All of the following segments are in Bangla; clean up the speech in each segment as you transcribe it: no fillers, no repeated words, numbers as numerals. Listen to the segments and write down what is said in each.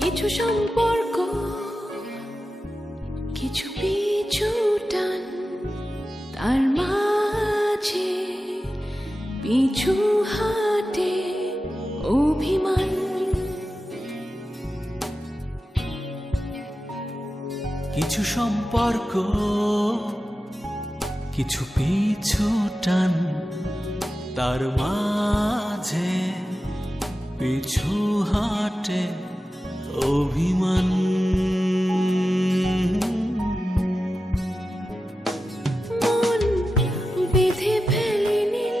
কিছু সম্পর্ক, কিছু পিছু টান, তার মাঝে পিছু হাটে অভিমান। কিছু সম্পর্ক, কিছু পিছু টান, তার মাঝে পিছু হাটে অভিমান। মন বেঁধে ফেলে নীল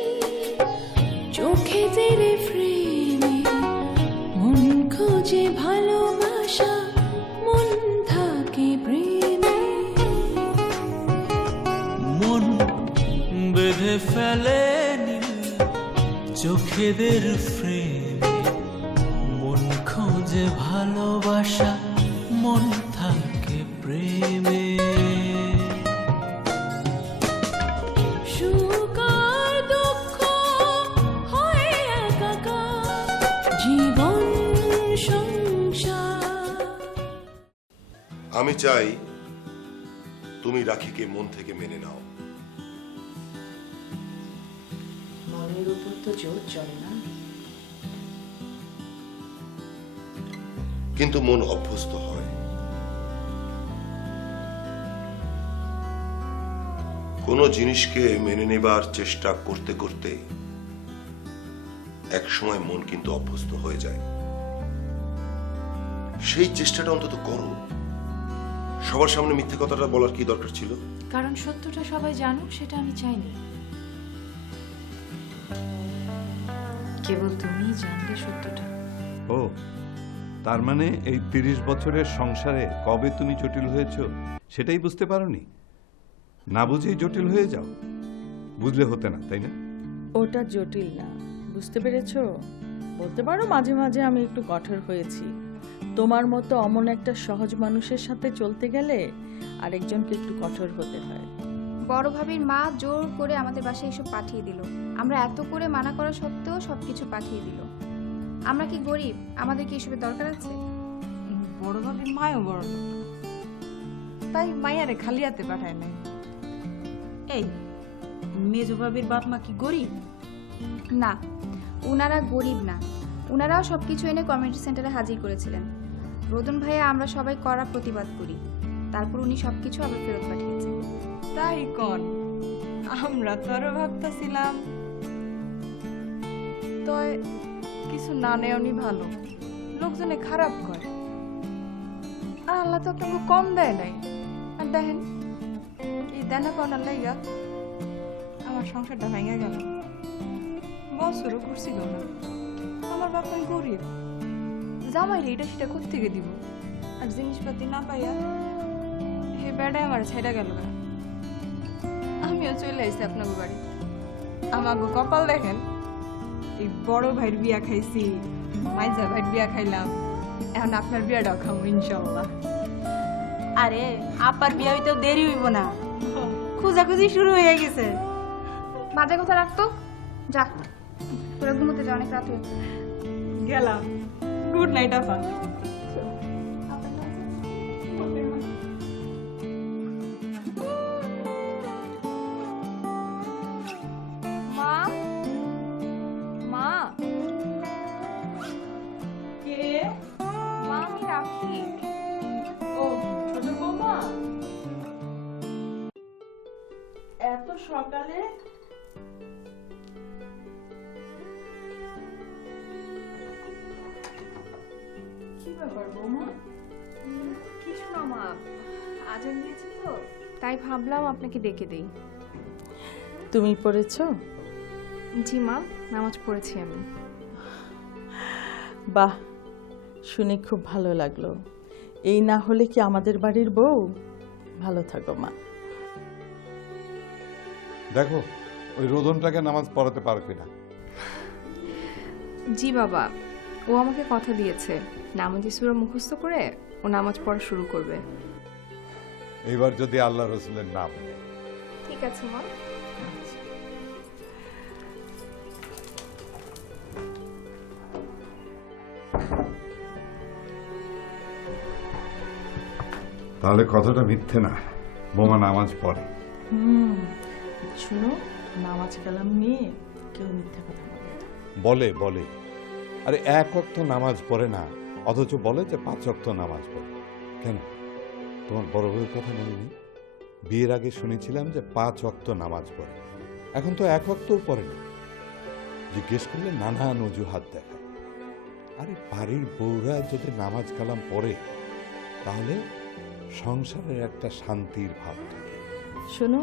চোখেদের ফ্রেমে, মন খোঁজে ভালোবাসা, মন থাকে প্রেমে। মন বেঁধে ফেলে নীল চোখেদের ফ্রেমে, মন খোঁজে ভালোবাসা, মন থাকে প্রেমে। সুখ আর দুঃখ হয় একাকার, জীবন সংসার। আমি চাই তুমি রাখিকে মন থেকে মেনে নাও। মনের উপর তো জোর চলে না। কিন্তু মন অভ্যস্ত হয়। কোনো জিনিসকে মেনে নেবার চেষ্টা করতে করতে এক সময় মন কিন্তু অভ্যস্ত হয়ে যায়। সেই চেষ্টাটা অন্তত করো। সবার সামনে মিথ্যে কথাটা বলার কি দরকার ছিল? কারণ সত্যটা সবাই জানুক, সেটা আমি চাইনি। কেবল তুমিই জানলে সত্যটা। ও, তার মানে এই 30 বছরের সংসারে কবে তুমি জটিল হয়েছ সেটাই বুঝতে পারোনি? না বুঝেই জটিল হয়ে যাও? বুঝলে হতে না, তাই না? ওটা জটিল না, বুঝতে পেরেছো? বলতে পারো মাঝে মাঝে আমি একটু কঠোর হয়েছি। তোমার মতো অমন একটা সহজ মানুষের সাথে চলতে গেলে আরেকজনকে একটু কঠোর হতে হয়। বড় ভাবির মা জোর করে আমাদের বাসায় এসব পাঠিয়ে দিল। আমরা এত করে মানা করা সত্ত্বেও সবকিছু পাঠিয়ে দিল। আমরা কি গরিব? আমাদের কি এসবের দরকার আছে? বড় ভাবির মায়ও বড় লোক, তাই মায়ারে খালি হাতে পাঠায় নাই। এই মেজো ভাবির বাপ মা কি গরিব? না, উনারা গরিব না। উনারাও সবকিছু এনে কমিউনিটি সেন্টারে হাজির করেছিলেন। রোদন ভাইয়া আমরা সবাই কড়া প্রতিবাদ করি, তারপর উনি সবকিছু আবার ফেরত পাঠিয়েছেন। তাই কন, আমরা তো আরো ভাবতেছিলাম তো কিছু না নেওনি ভালো, লোকজনে খারাপ করে। আর আল্লাহ তো আপনাকে কম দেয় নাই। আর দেখেন এই দেনা পাওনার লাইগা আমার সংসারটা ভেঙে গেল। বছরও করছিল না। আমার বাপ মা গরিব, জামাইলে এটা সেটা কোত্থেকে দিব? আর জিনিসপাতি না পাইয়া হে বেড়ায় আমার ছেড়া গেল। আমিও চলে আসছি আপনাকে বাড়ি। আমাকে কপাল দেখেন, এই বড় ভাইয়ের বিয়া খাইছি, মাইজা ভাইয়ের বিয়া খাইলাম, এখন আপনার বিয়াটাও খাবো ইনশাল্লাহ। আরে আপার বিয়া হইতেও দেরি হইব না, খোঁজাখুঁজি শুরু হয়ে গেছে। বাজে কথা রাখতো, যা তোরা ঘুমোতে যা, অনেক রাত হয়েছে। গেলাম, গুড নাইট আপা। মা, মা, কে? মা, আমি রাখি। ও ছোট বৌমা, এত সকালে? কি ব্যাপার বৌমা? কিছু না মা, আজান দিয়েছে তো তাই ভাবলাম আপনাকে ডেকে দেই। তুমি পড়েছো? জি মা, নামাজ পড়েছি আমি। বাহ, শুনে খুব ভালো লাগলো। এই না হলে কি আমাদের বাড়ির বউ? ভালো থাকো মা। দেখো ওই রোদনটাকে নামাজ পড়াতে পারো কিনা। জি বাবা, ও আমাকে কথা দিয়েছে নামাজি সূরা মুখস্থ করে ও নামাজ পড়া শুরু করবে। এইবার যদি আল্লাহ রসুলের নাম। ঠিক আছে মা। তাহলে কথাটা মিথ্যে না, বোমা নামাজ পড়ে। শুনো, নামাজ কালাম নিয়ে কেউ মিথ্যা কথা বলে না। বলে বলে আরে এক ওয়াক্ত নামাজ পড়ে না, অথচ বলে যে 5 ওয়াক্ত নামাজ পড়ে। কেন, তোমার বড় বউয়ের কথা মনে নেই? বিয়ের আগে শুনেছিলাম যে 5 ওয়াক্ত নামাজ পড়ে, এখন তো 1 ওয়াক্তও পড়ে না। জিজ্ঞেস করলে নানান অজুহাত দেখায়। আরে বাড়ির বউরা যদি নামাজ কালাম পড়ে তাহলে সংসারের একটা শান্তির ভাব থাকে। শোনো,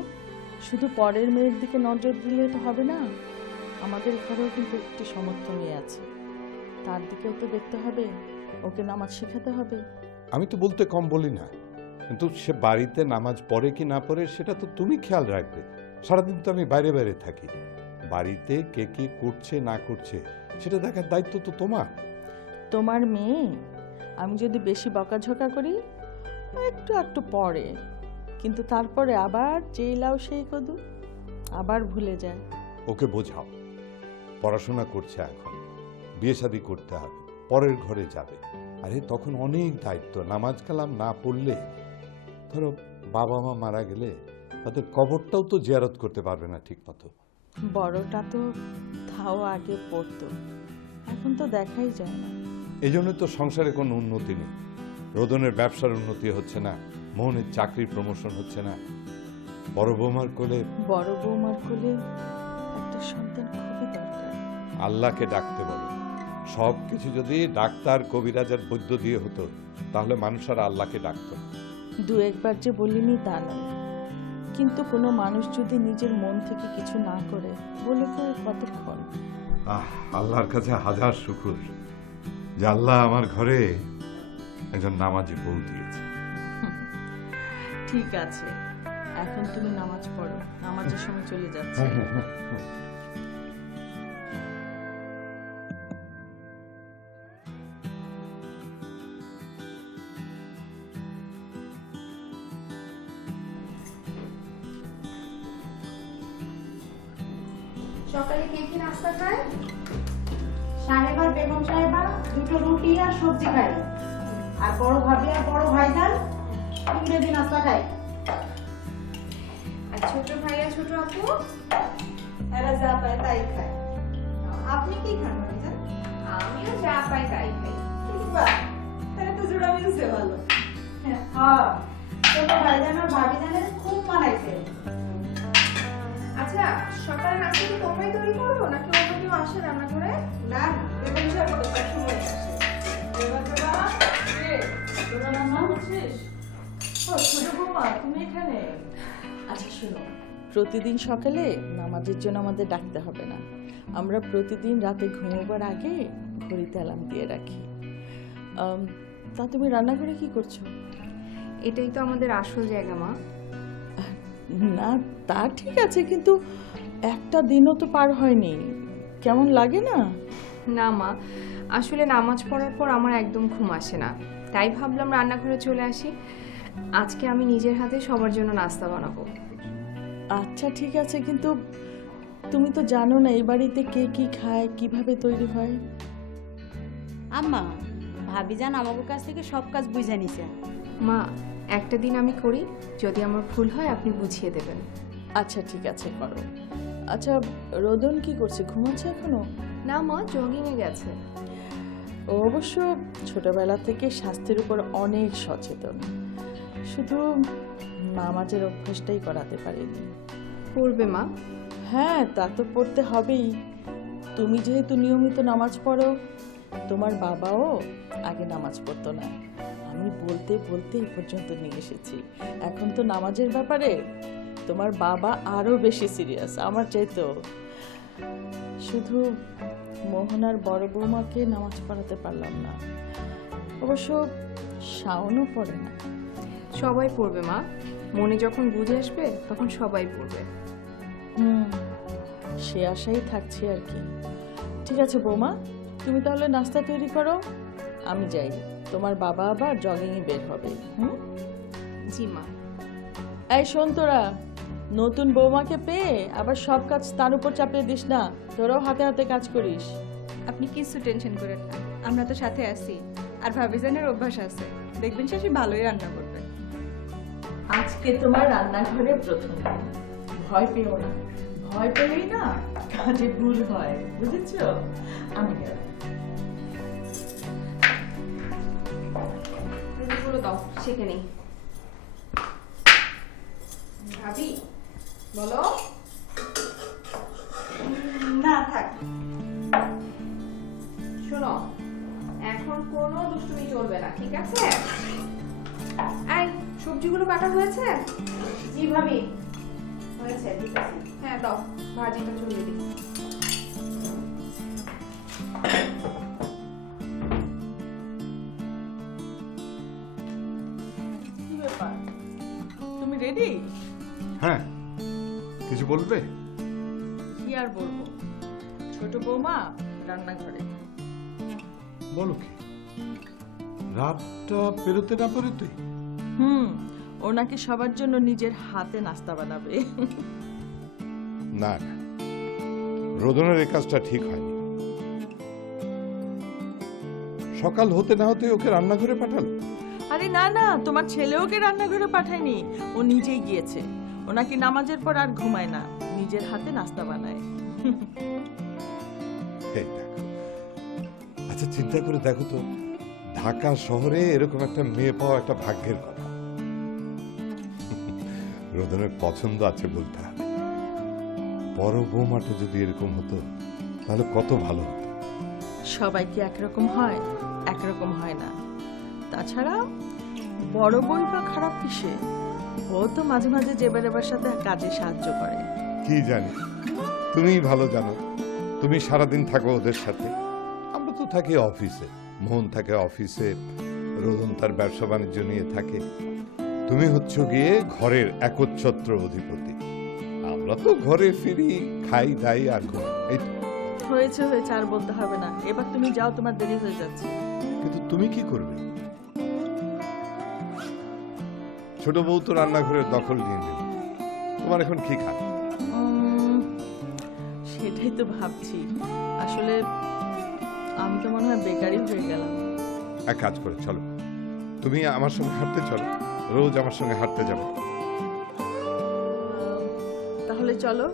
শুধু পরের মেয়ের দিকে নজর দিলে তো হবে না। আমাদের ঘরেও কিন্তু একটি সমর্থ মেয়ে আছে, তার দিকেও তো দেখতে হবে, ওকে নামাজ শেখাতে হবে। আমি তো বলতে কম বলি না, কিন্তু সে বাড়িতে নামাজ পড়ে কি না পড়ে সেটা তো তুমি খেয়াল রাখবে। সারাদিন তো আমি বাইরে বাইরে থাকি, বাড়িতে কে কি করছে না করছে সেটা দেখার দায়িত্ব তো তোমার। তোমার মেয়ে আমি যদি বেশি বকাঝকা করি একটু একটু পড়ে, কিন্তু তারপরে আবার যেই লাউ সেই কদু, আবার ভুলে যায়। ওকে বোঝাও, পড়াশোনা করছে এখন, বিয়ে শাদী করতে হবে, পরের ঘরে যাবে। আরে তখন অনেক দায়িত্ব, নামাজ কালাম না পড়লে ধরো বাবা মা মারা গেলে তাদের কবরটাও তো জিয়ারত করতে পারবে না ঠিক মতো। বড়টা তো তাও আগে পড়তো, এখন তো দেখাই যায় না। এই জন্য তো সংসারে কোনো উন্নতি নেই। রোদনের ব্যবসার উন্নতি হচ্ছে না, মোহনের চাকরির প্রমোশন হচ্ছে না। বড় বৌমার কোলে একটা সন্তান খুবই দরকার। আল্লাহকে ডাকতে বলো। সব কিছু যদি ডাক্তার কবিরাজার বৈদ্য দিয়ে হতো তাহলে মানুষ আর আল্লাহকে ডাকতো না। 2-1 যে বলিনি তা নয়, কিন্তু কোনো মানুষ যদি নিজের মন থেকে কিছু না করে বলে তো কতক্ষণ। আল্লাহর কাছে হাজার শুকর যে আল্লাহ আমার ঘরে একজন নামাজি বউ দিয়েছে। ঠিক আছে, এখন তুমি নামাজ পড়ো, নামাজের সময় চলে যাচ্ছে। সকালে কে কি নাস্তা খায়? সাহেবার বেগম সাহেবা 2টো রুটি আর সবজি খায়, আর বড় ভাবি আর বড় ভাইজান ইংরেজি নাস্তা খায়। আর ছোট ভাইয়া ছোট আপু এরা যা পায় তাই খায়। আপনি কি খান ভাইজান? আমিও যা পাই তাই খাই। বাহ, তাহলে তো জোড়া মিলছে ভালো। হ্যাঁ, ছোট ভাইজান আর ভাবিজানের খুব মানাইছে। আচ্ছা, সকালে নাস্তা কি তোমরাই তৈরি করো নাকি অন্য কেউ আসে রান্না করে? না, বেগম সাহেব তো সবসময় আসে। তোরা রান্না করছিস? ও ছোট বৌমা, তুমি এখানে? আচ্ছা শোনো, প্রতিদিন সকালে নামাজের জন্য আমাদের ডাকতে হবে না। আমরা প্রতিদিন রাতে ঘুমোবার আগে ঘড়িতে অ্যালার্ম দিয়ে রাখি। তা তুমি রান্নাঘরে কি করছো? এটাই তো আমাদের আসল জায়গা মা। না তা ঠিক আছে, কিন্তু একটা দিনও তো পার হয়নি, কেমন লাগে না? না মা, আসলে নামাজ পড়ার পর আমার একদম ঘুম আসে না, তাই ভাবলাম রান্নাঘরে চলে আসি। আজকে আমি নিজের হাতে সবার জন্য নাস্তা বানাবো। আচ্ছা ঠিক আছে, কিন্তু তুমি তো জানো না এই বাড়িতে কে কি খায়, কিভাবে তৈরি হয়। আম্মা, ভাবিজান আমাদের কাছ থেকে সব কাজ বুঝে নিছে। মা, একটা দিন আমি করি, যদি আমার ভুল হয় আপনি বুঝিয়ে দেবেন। আচ্ছা ঠিক আছে, করো। আচ্ছা, রোদন কি করছে, ঘুমাচ্ছে এখনো? না মা, জগিংয়ে গেছে। ও অবশ্য ছোটবেলা থেকে স্বাস্থ্যের উপর অনেক সচেতন, শুধু নামাজের অভ্যাসটাই করাতে পারিনি। পড়বে মা? হ্যাঁ, তা তো পড়তে হবেই। তুমি যেহেতু নিয়মিত নামাজ পড়ো, তোমার বাবাও আগে নামাজ পড়তো না, আমি বলতে বলতে এই পর্যন্ত নিয়ে এসেছি। এখন তো নামাজের ব্যাপারে তোমার বাবা আরো বেশি সিরিয়াস আমার চাইতেও। শুধু মোহনার বড় বৌমাকে নামাজ পড়াতে পারলাম না, অবশ্য শাওনও পড়ে না। সবাই পড়বে মা, মনে যখন বুঝে আসবে তখন সবাই পড়বে। সে আশাই থাকছি আর কি। ঠিক আছে বৌমা, তুমি তাহলে নাস্তা তৈরি করো, আমি যাই, তোমার বাবা আবার জগিংয়ে বের হবে। জি মা। এই শোন, তোরা নতুন বৌমাকে পেয়ে আবার সব কাজ তার উপর চাপিয়ে দিস না, তোরাও হাতে হাতে কাজ করিস। আপনি কিছু টেনশন করেন না, আমরা তো সাথে আছি, আর ভাবিজানের অভ্যাস আছে, দেখবেন সে ভালোই রান্না করবে। আজকে তোমার রান্নাঘরে প্রথম দিন। ভয় পেও না, ভয় পেলেই না কাজে ভুল হয়, বুঝেছো? আমি গেলাম। রুটিগুলো দাও, সেঁকে নেই। ভাবি বলো। না থাক, শোনো, এখন কোনো দুষ্টুমি চলবে না, ঠিক আছে? এই সবজিগুলো কাটা হয়েছে? জি ভাবি হয়েছে, ঠিক আছে। হ্যাঁ দাও, ভাজিটা চলে দিই। কি ব্যাপার, তুমি রেডি? হ্যাঁ, কিছু বলবে? কি আর বলবো, ছোট বৌমা রান্নাঘরে। বলো কি, রাতটা পেরোতে না পেরোতে? ও নাকি সবার জন্য নিজের হাতে নাস্তা বানাবে। না না, রোদনের এই কাজটা ঠিক হয়নি। সকাল হতে না হতে ওকে রান্নাঘরে পাঠালো? আরে না না, তোমার ছেলে ওকে রান্নাঘরে পাঠায়নি, ও নিজেই গিয়েছে। ও নাকি নামাজের পর আর ঘুমায় না, নিজের হাতে নাস্তা বানায়। এই দেখো, আচ্ছা চিন্তা করে দেখো তো, ঢাকা শহরে এরকম একটা মেয়ে পাওয়া একটা ভাগ্যের কথা। রোদনের পছন্দ আছে বলতে হবে। বড় বৌমাটা যদি এরকম হতো তাহলে কত ভালো হতো। সবাই কি একরকম হয়? একরকম হয় না। তাছাড়া বড় বই বা খারাপ কিসে? ও তো মাঝে মাঝে জেবার এবার সাথে কাজে সাহায্য করে। কি জানি, তুমিই ভালো জানো। তুমি সারাদিন থাকো ওদের সাথে, আমরা তো থাকি অফিসে। মোহন থাকে অফিসে, রোদন তার ব্যবসা বাণিজ্য নিয়ে থাকে। তুমি হচ্ছ গিয়ে ঘরের একচ্ছত্র অধিপতি। আমরা তো ঘরে ফিরি, খাই দাই আর ঘুমাই। এই তো। হয়েছে হয়েছে, আর বলতে হবে না। এবার তুমি যাও, তোমার দেরি হয়ে যাচ্ছে। কিন্তু তুমি কি করবে? ছোট বউ তো রান্নাঘরের দখল নিয়ে নিল, তোমার এখন কি খাবে? সেটাই তো ভাবছি। আসলে আমি তো মনে হয় বেকারই হয়ে গেলাম। এক কাজ করে চলো, তুমি আমার সঙ্গে হাঁটতে চলো। রোজ আমার সঙ্গে হাঁটতে যাবো। তাহলে চলো,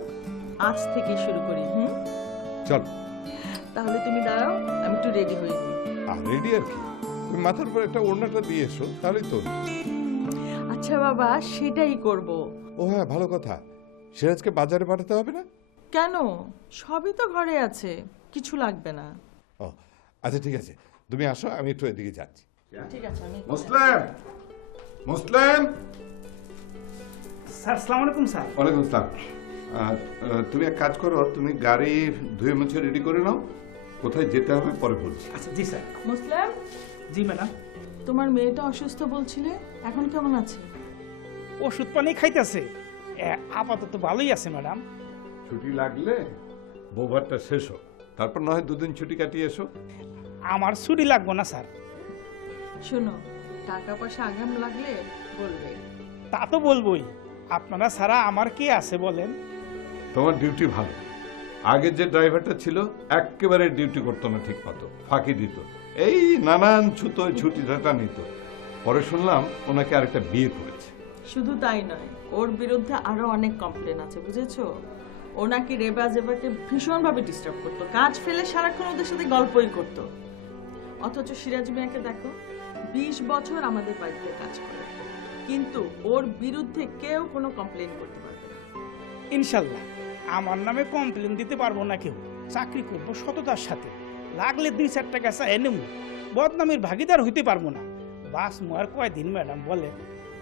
আজ থেকে শুরু করি। চলো। তাহলে তুমি দাঁড়াও, আমি একটু রেডি হয়ে নিই। আর রেডি আর কি, তুমি মাথার উপর একটা ওড়নাটা দিয়ে এসো, তাহলেই তো। আচ্ছা বাবা, সেটাই করব। ও হ্যাঁ, ভালো কথা, সিরাজকে বাজারে পাঠাতে হবে না? কেন? সবই তো ঘরে আছে, কিছু লাগবে না। ও আচ্ছা ঠিক আছে, তুমি আসো, আমি একটু এদিকে যাচ্ছি। ঠিক আছে, আমি মুসলিম, মুসলিম। স্যার আসসালামু আলাইকুম স্যার। ওয়ালাইকুম আসসালাম। তুমি এক কাজ করো, তুমি গাড়ি ধুয়ে মুছে রেডি করে নাও, কোথায় যেতে হবে পরে বলছি। আচ্ছা জি স্যার। মুসলিম, জি ম্যাডাম। তোমার মেয়েটা অসুস্থ বলছিলে, এখন কেমন আছে? ওষুধ পানি খাইতেছে, আপাতত ভালোই আছে ম্যাডাম। ছুটি লাগলে বৌভাতটা শেষ হোক, তারপর না হয় দুদিন ছুটি কাটিয়ে এসো। আমার ছুটি লাগবে না স্যার। শোনো, টাকা পয়সা আগাম লাগলে বলবে। তা তো বলবোই, আপনারা ছাড়া আমার কে আছে বলেন? তোমার ডিউটি ভালো। আগের যে ড্রাইভারটা ছিল একেবারে ডিউটি করতো না ঠিক মতো, ফাঁকি দিত, এই নানান ছুটি ঝাঁটা নিত। পরে শুনলাম ওনাকে আরেকটা বিয়ে করেছে। শুধু তাই নয়, ওর বিরুদ্ধে আরো অনেক কমপ্লেন আছে, বুঝেছো? ও নাকি রেবা জেবাকে ভীষণভাবে ডিস্টার্ব করতো, কাজ ফেলে সারাক্ষণ ওদের সাথে গল্পই করতো। অথচ সিরাজ মিয়াকে দেখো, 20 বছর আমাদের বাড়িতে কাজ করে, কিন্তু ওর বিরুদ্ধে কেউ কোনো কমপ্লেন করতে পারবে না। ইনশাল্লাহ আমার নামে কমপ্লেন দিতে পারবো না কেউ। চাকরি করবো সততার সাথে, লাগলে 2-4 টাকা চাই নেব, বদনামের ভাগিদার হইতে পারবো না। বাস মোয়ার কয়দিন ম্যাডাম বলে।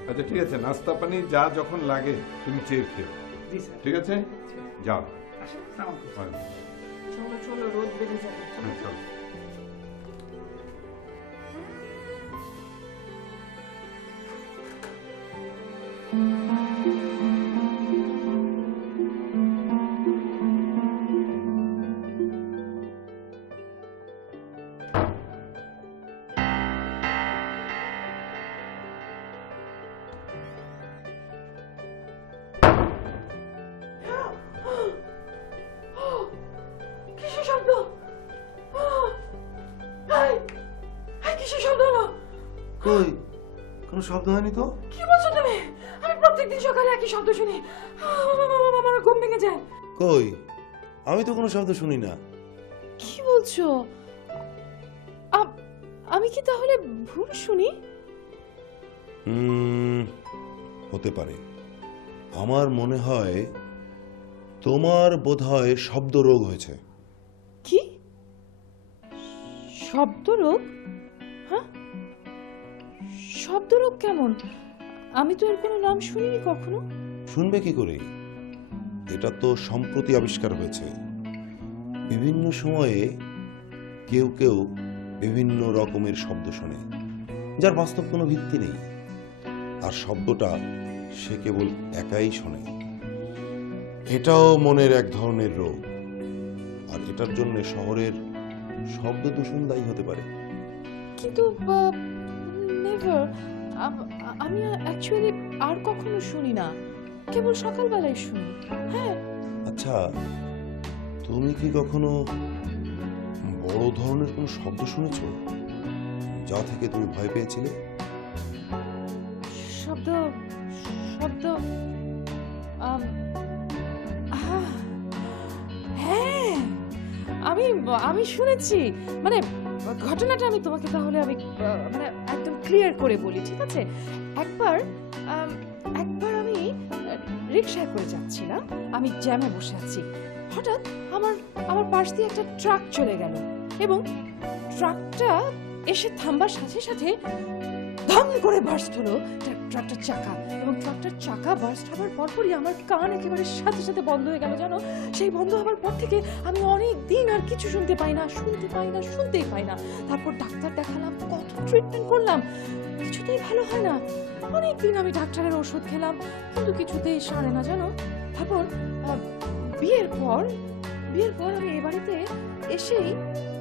আচ্ছা ঠিক আছে, নাস্তা পানি যা যখন লাগে তুমি চেয়ে খেও। জি স্যার। ঠিক আছে, যাও। আসসালামু আলাইকুম। চলো চলো, রোদ বেড়ে যাবে। চলো। কিসের শব্দ? কিসের শব্দ হলো? কই, কোনো শব্দ হয়নি তো? কি বলছো তুমি? আমি প্রত্যেকদিন সকালে একই শব্দ শুনি, আমার ঘুম ভেঙে যায়। কই, আমি তো কোনো শব্দ শুনি না। কি বলছো? আমি কি তাহলে ভুল শুনি? হতে পারে। আমার মনে হয় তোমার বোধহয় শব্দ রোগ হয়েছে। কি শব্দরোগ? হ্যাঁ, শব্দরোগ কেমন? আমি তো এর কোনো নাম শুনিনি কখনো। শুনবে কি করে? এটা তো সম্প্রতি আবিষ্কার হয়েছে। বিভিন্ন সময়ে কেউ কেউ বিভিন্ন রকমের শব্দ শোনে, যার বাস্তব কোনো ভিত্তি নেই, আর শব্দটা সে কেবল একাই শোনে। এটাও মনের এক ধরনের রোগ, আর এটার জন্য শহরের শব্দ দূষণ দায়ী হতে পারে। কিন্তু নেভার, আমি অ্যাকচুয়ালি আর কখনো শুনি না, কেবল সকালবেলায় শুনি। হ্যাঁ। আচ্ছা, তুমি কি কখনো বড় ধরনের কোনো শব্দ শুনেছো যা থেকে তুমি ভয় পেয়েছিলে? শব্দ শব্দ হ্যাঁ, আমি শুনেছি। মানে ঘটনাটা আমি তোমাকে তাহলে মানে একদম ক্লিয়ার করে বলি, ঠিক আছে? একবার আমি রিকশায় করে যাচ্ছিলাম, আমি জ্যামে বসে আছি। হঠাৎ আমার পাশ দিয়ে একটা ট্রাক চলে গেল, এবং ট্রাকটা এসে থামবার সাথে সাথে ধম করে বার্স্ট হলো ট্রাকটার চাকা, এবং ট্রাকটার চাকা বার্স্ট হওয়ার পরপরই আমার কান একেবারে সাথে সাথে বন্ধ হয়ে গেল। জানো, সেই বন্ধ হওয়ার পর থেকে আমি অনেক দিন আর কিছু শুনতেই পাই না। তারপর ডাক্তার দেখালাম, কত ট্রিটমেন্ট করলাম, কিছুতেই ভালো হয় না। অনেক দিন আমি ডাক্তারের ওষুধ খেলাম, কিন্তু কিছুতেই সারে না। জানো, তারপর বিয়ের পর আমি এ বাড়িতে এসেই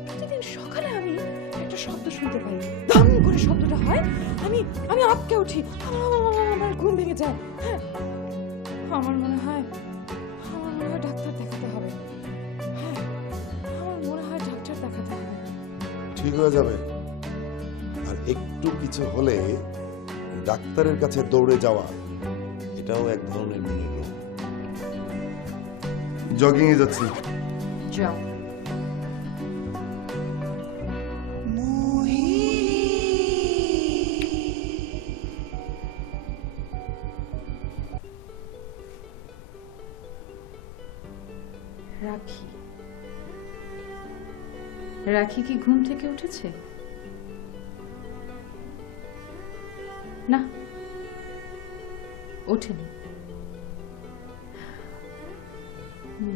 প্রতিদিন সকালে আমি একটা শব্দ শুনতে পাই, ধম করে শব্দটা হয়, আমি আটকে উঠি, আমার ঘুম ভেঙে যায়। হ্যাঁ, আমার মনে হয় ডাক্তার দেখাতে হবে। হ্যাঁ, আমার মনে হয় ডাক্তার দেখাতে হবে। ঠিক হয়ে যাবে। আর একটু কিছু হলে ডাক্তারের কাছে দৌড়ে যাওয়া, এটাও এক ধরনের মনের রোগ। জগিং এ যাচ্ছি। যাও। রাখি কি ঘুম থেকে উঠেছে? না, ওঠেনি।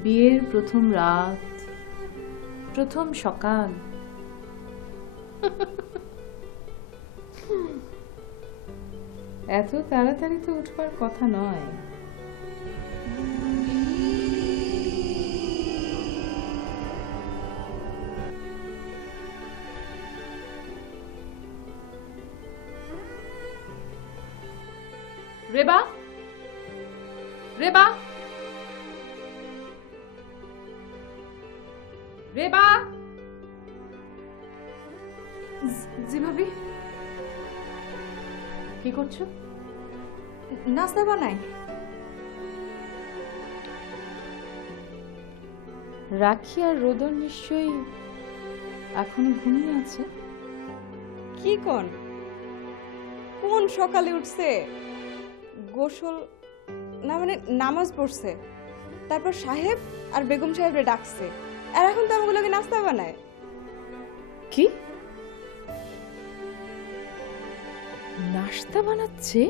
বিয়ের প্রথম রাত, প্রথম সকাল, এত তাড়াতাড়ি তো উঠবার কথা নয়। রেবা, রেবা, রেবা। জি ভাবি। কি করছো? নাস্তা বানাই। রাখি আর রোদন নিশ্চয়ই এখনো ঘুমিয়ে আছে। কি কোন সকালে উঠছে, গোসল না মানে নামাজ পড়ছে, তারপর সাহেব আর বেগম সাহেবরে ডাকছে, আর এখন তো আমাগুলোকে নাস্তা বানায়। কি নাস্তা বানাচ্ছে?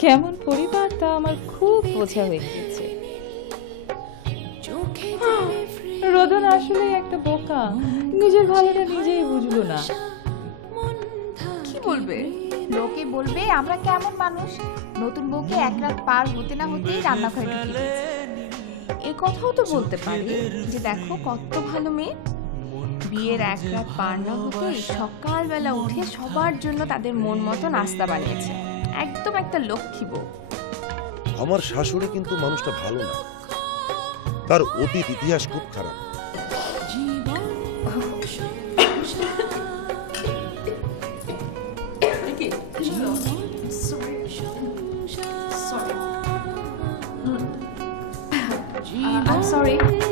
কেমন পরিবার তা আমার খুব বোঝা হয়ে গেছে। রোদন আসলে একটা বোকা, নিজের ভালোটা নিজেই বুঝলো না। কি বলবে? লোকে বলবে আমরা কেমন মানুষ, নতুন বউকে এক রাত পার হতে না হতেই রান্নাঘরে ঢুকিয়ে দিয়েছে। এই কথাও তো বলতে পারি যে দেখো কত ভালো মেয়ে, বিয়ের এক রাত পার না হতেই সকালবেলা উঠে সবার জন্য তাদের মন মতো নাস্তা বানিয়েছে। একদম একটা লক্ষ্মী বউ। আমার শাশুড়ি কিন্তু মানুষটা ভালো না, তার অতীত ইতিহাস খুব খারাপ। I'm sorry.